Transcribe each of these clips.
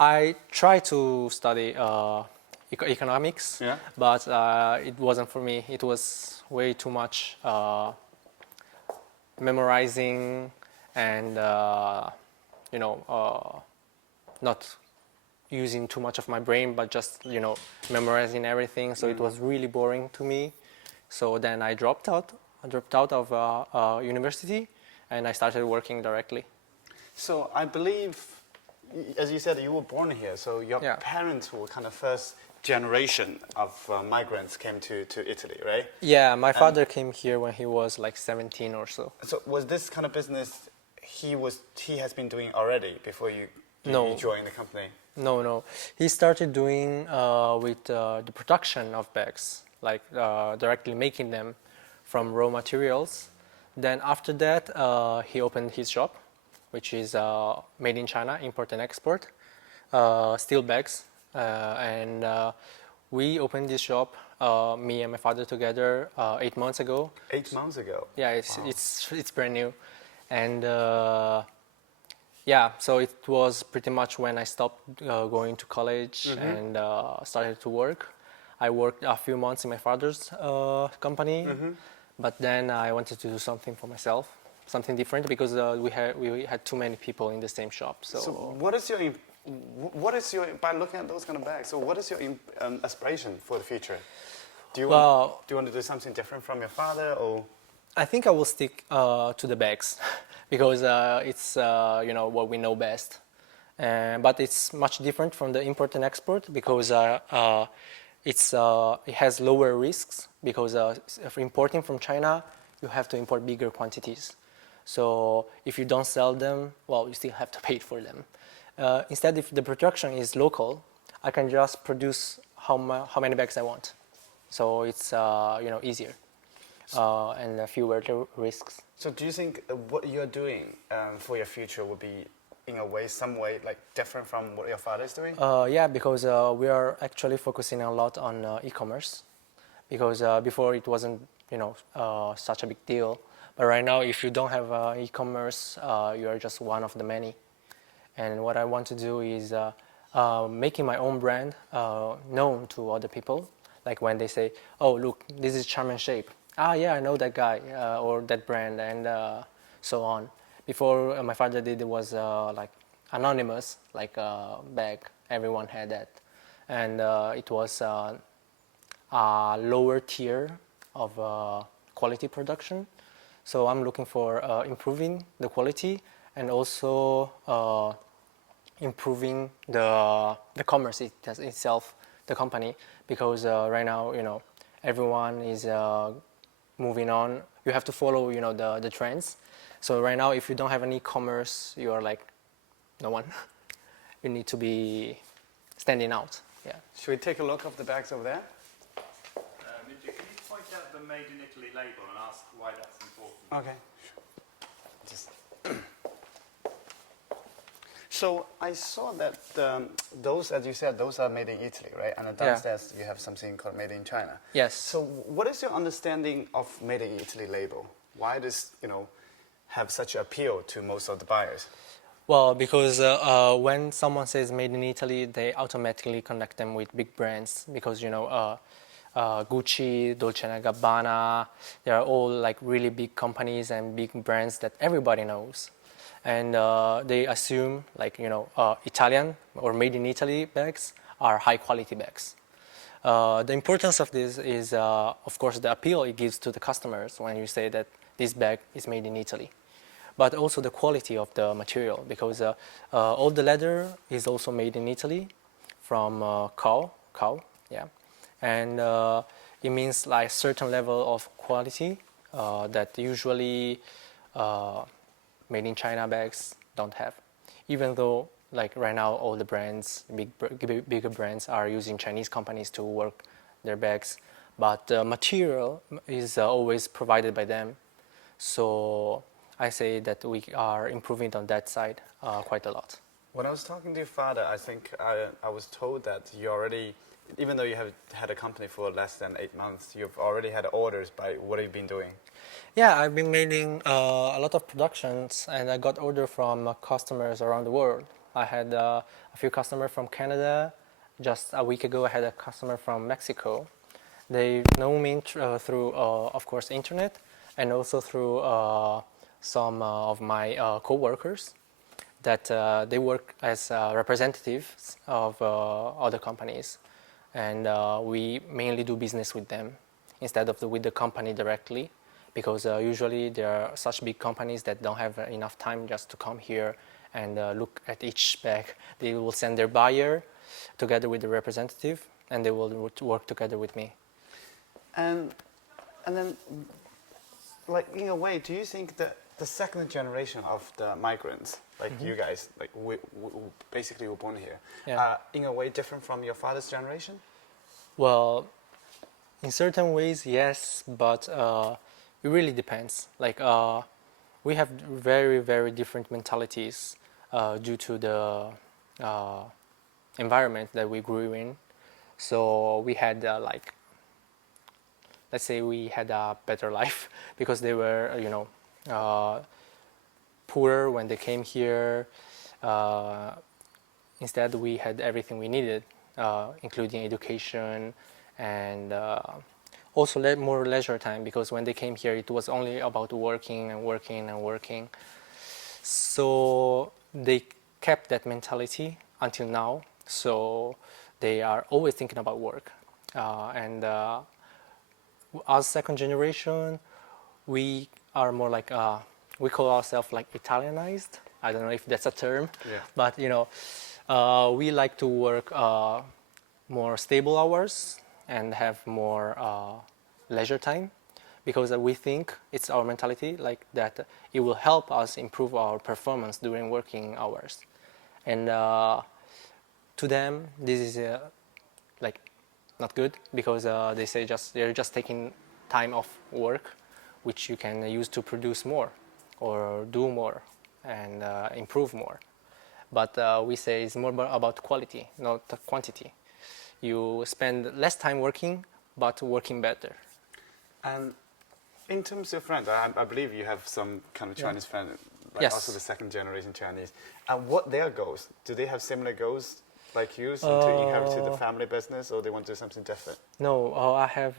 I tried to study economics, Yeah. but it wasn't for me. It was way too much memorizing and not using too much of my brain, but just memorizing everything. So it was really boring to me. So then I dropped out. I dropped out of university, and I started working directly. So I believe, as you said, you were born here. So your Yeah. parents were kind of first generation of migrants came to Italy, right? Yeah, my father came here when he was like 17 or so. So was this kind of business he has been doing already before you No. joined the company? No. He started doing with the production of bags, like directly making them from raw materials. Then after that, he opened his shop, which is made in China, import and export, steel bags. And we opened this shop, me and my father together, 8 months ago. 8 months ago? Yeah, Wow. it's brand new. And yeah, so it was pretty much when I stopped going to college and started to work. I worked a few months in my father's company, but then I wanted to do something for myself, something different, because we had too many people in the same shop. So what is your by looking at those kind of bags? So what is your aspiration for the future? Do you want to do something different from your father, or? I think I will stick to the bags because it's what we know best. But it's much different from the import and export because it has lower risks because if importing from China, you have to import bigger quantities. So if you don't sell them, well, you still have to pay for them. Instead, if the production is local, I can just produce how many bags I want. So it's easier. And fewer risks. So do you think what you're doing for your future will be, in a way, some way, like different from what your father is doing? Yeah, because we are actually focusing a lot on e-commerce. Because before it wasn't, such a big deal. But right now, if you don't have e-commerce, you are just one of the many. And what I want to do is making my own brand known to other people. Like when they say, "Oh, look, this is Charm and Shape." Ah, yeah, I know that guy or that brand, and so on. Before my father did, it was like anonymous, like a bag. Everyone had that, and it was a lower tier of quality production. So I'm looking for improving the quality and also improving the commerce itself, the company, because right now everyone is moving on. You have to follow the trends. So right now, if you don't have an e-commerce, you are like no one. You need to be standing out. Yeah. Should we take a look of the bags over there? Can you point out the Made in Italy label and ask why that's important? Okay. Just so I saw that those, as you said, those are made in Italy, right? And downstairs you have something called Made in China. Yes. So what is your understanding of Made in Italy label? Why does have such appeal to most of the buyers? Well, because when someone says made in Italy, they automatically connect them with big brands because Gucci, Dolce & Gabbana, they are all like really big companies and big brands that everybody knows. And they assume like Italian or made in Italy bags are high quality bags. The importance of this is of course the appeal it gives to the customers when you say that this bag is made in Italy, but also the quality of the material because all the leather is also made in Italy from cow, yeah, and it means like certain level of quality that usually made in China bags don't have, even though like right now all the brands, bigger brands are using Chinese companies to work their bags, but the material is always provided by them. So I say that we are improving on that side quite a lot. When I was talking to your father, I think I was told that you already, even though you have had a company for less than 8 months, you've already had orders by what have you been doing? Yeah, I've been making a lot of productions and I got orders from customers around the world. I had a few customers from Canada. Just a week ago, I had a customer from Mexico. They know me through, of course, internet, and also through some of my co-workers that they work as representatives of other companies, and we mainly do business with them instead of with the company directly, because usually there are such big companies that don't have enough time just to come here and look at each bag. They will send their buyer together with the representative, and they will work together with me. And then, like, in a way, do you think that the second generation of the migrants, like you guys, like we basically were born here, in a way different from your father's generation? Well, in certain ways, yes, but it really depends. Like, we have very, very different mentalities due to the environment that we grew in. So we had like, let's say we had a better life because they were, poorer when they came here. Instead, we had everything we needed, including education and also more leisure time, because when they came here, it was only about working and working and working. So they kept that mentality until now. So they are always thinking about work. And as second generation, we are more like, we call ourselves like Italianized. I don't know if that's a term, but we like to work more stable hours and have more leisure time, because we think it's our mentality like that it will help us improve our performance during working hours. And to them, this is like not good, because they say they're just taking time off work, which you can use to produce more or do more and improve more. But we say it's more about quality, not quantity. You spend less time working, but working better. And in terms of friends, I believe you have some kind of Chinese friends, like Yes. also the second generation Chinese. And what their goals? Do they have similar goals like you, so to inherit the family business, or they want to do something different? No, I have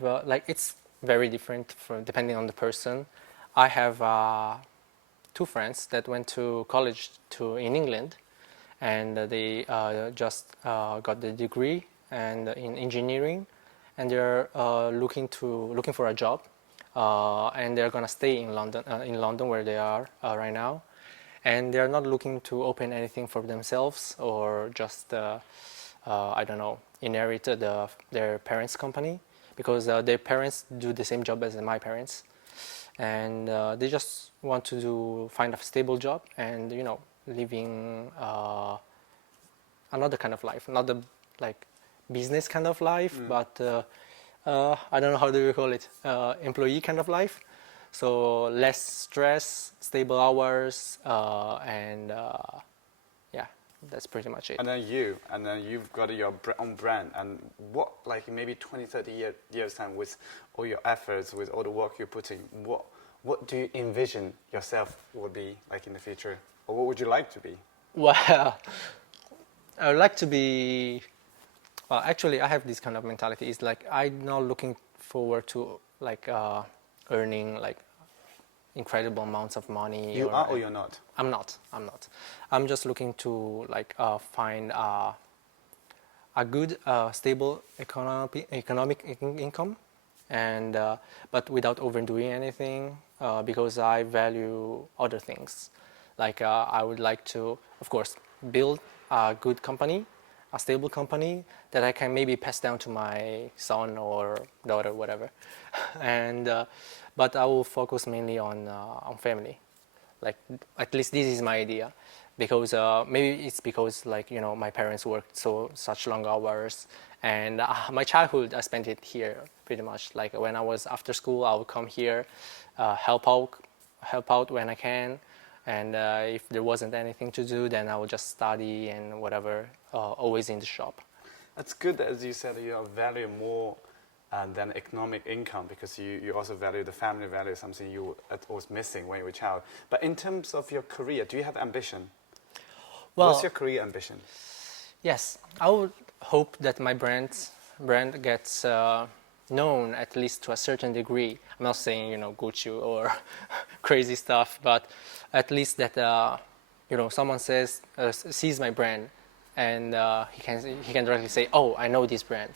it's very different depending on the person. I have two friends that went to college in England, and they just got the degree and in engineering, and they're looking for a job, and they're gonna stay in London where they are right now, and they're not looking to open anything for themselves or just I don't know, inherit their parents' company, because their parents do the same job as my parents, and they just want to find a stable job and living another kind of life, not the like business kind of life, but I don't know how do you call it, employee kind of life. So less stress, stable hours, and yeah, that's pretty much it. And then you've got your own brand. And what, like maybe 20, 30 years time, with all your efforts, with all the work you're putting, what do you envision yourself would be like in the future? Or what would you like to be? Well, I would like to be. Well, actually, I have this kind of mentality. It's like I'm not looking forward to like earning like incredible amounts of money. You are or you're not? I'm not. I'm just looking to like find a good, stable economic income, and but without overdoing anything, because I value other things. Like I would like to, of course, build a good company, a stable company that I can maybe pass down to my son or daughter, whatever. And but I will focus mainly on family. Like at least this is my idea, because maybe it's because like my parents worked such long hours, and my childhood I spent it here pretty much. Like when I was after school, I would come here, help out when I can. And if there wasn't anything to do, then I would just study and whatever, always in the shop. That's good that, as you said, you value more than economic income, because you also value the family value, something you was missing when you were a child. But in terms of your career, do you have ambition? Well, what's your career ambition? yes, I would hope that my brand gets known at least to a certain degree. I'm not saying Gucci or crazy stuff, but at least that someone sees my brand, and he can directly say, "Oh, I know this brand."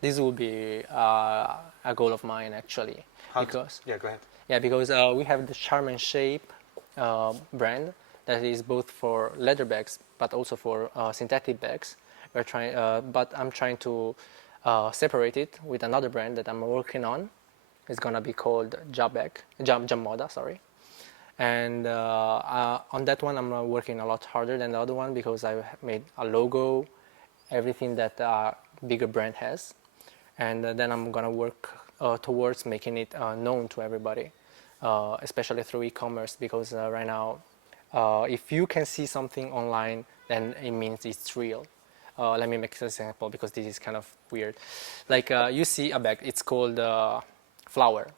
This will be a goal of mine actually, because Yeah, go ahead. yeah, because we have the Charm and Shape brand that is both for leather bags but also for synthetic bags. But I'm trying to separate it with another brand that I'm working on. It's gonna be called Jam Moda, sorry. And on that one, I'm working a lot harder than the other one because I made a logo, everything that a bigger brand has, and then I'm gonna work towards making it known to everybody, especially through e-commerce, because right now, if you can see something online, then it means it's real. Let me make an example because this is kind of weird. Like you see a bag, it's called flower.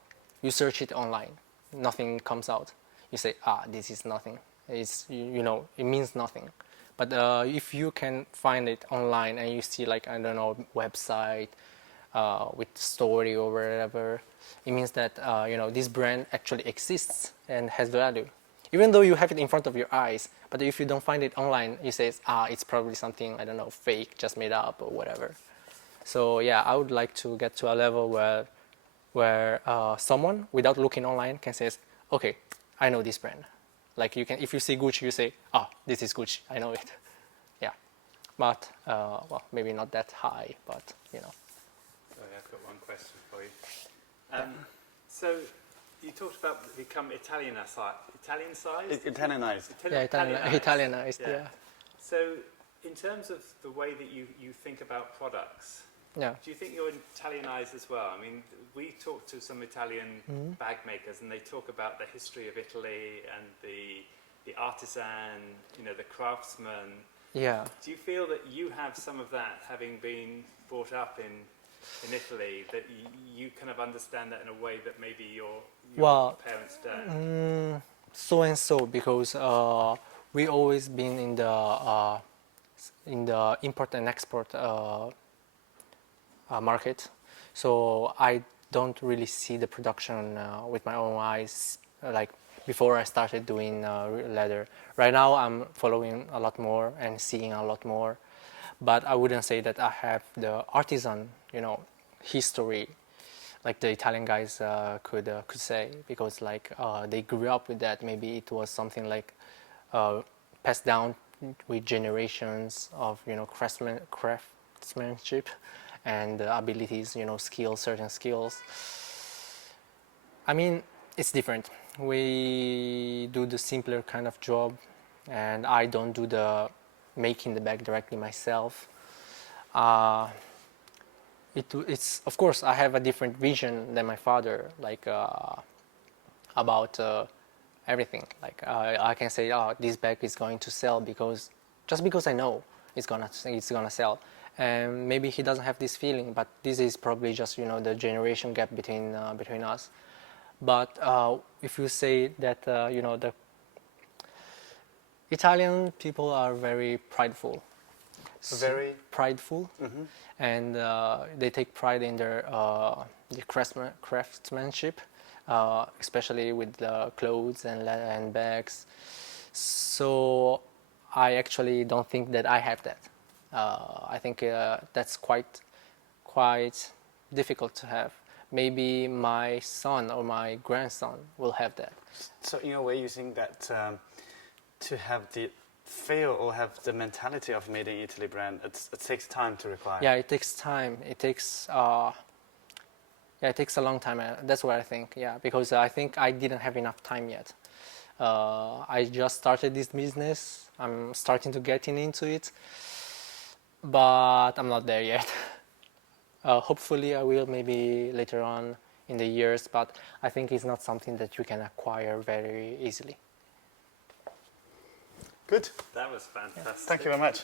You search it online, nothing comes out. You say, this is nothing. It means nothing. But if you can find it online and you see like, I don't know, website with story or whatever, it means that this brand actually exists and has value. Even though you have it in front of your eyes, but if you don't find it online, you say, it's probably something, I don't know, fake, just made up or whatever. So yeah, I would like to get to a level where someone, without looking online, can say, okay, I know this brand. Like if you see Gucci, you say, this is Gucci, I know it. Yeah, but well, maybe not that high, but Sorry, I've got one question for you. So you talked about become Italianized. Italianized. yeah, Italianized, yeah. So in terms of the way that you think about products, Yeah. do you think you're Italianized as well? I mean, we talked to some Italian bag makers, and they talk about the history of Italy and the artisan, the craftsman. Yeah. Do you feel that you have some of that, having been brought up in Italy, that you kind of understand that in a way that maybe your parents don't? So and so, because we always been in the import and export market, so I don't really see the production with my own eyes like before I started doing leather. Right now I'm following a lot more and seeing a lot more, but I wouldn't say that I have the artisan history like the Italian guys could say, because like they grew up with that. Maybe it was something like passed down with generations of craftsmanship and abilities, skills, certain skills. I mean, it's different. We do the simpler kind of job, and I don't do the making the bag directly myself. It's of course I have a different vision than my father, like about everything. Like I can say, this bag is going to sell because I know it's gonna sell, and maybe he doesn't have this feeling, but this is probably just the generation gap between us. But if you say that the Italian people are very prideful. Very prideful, and they take pride in their the craftsmanship, especially with the clothes and bags. So I actually don't think that I have that. I think that's quite difficult to have. Maybe my son or my grandson will have that. So in a way, you think that to have the feel or have the mentality of made in Italy brand, it takes time to require. Yeah, it takes time. It takes it takes a long time. That's what I think. Yeah, because I think I didn't have enough time yet. I just started this business. I'm starting to get into it, but I'm not there yet. Hopefully, I will maybe later on in the years. But I think it's not something that you can acquire very easily. Good. That was fantastic. Thank you very much.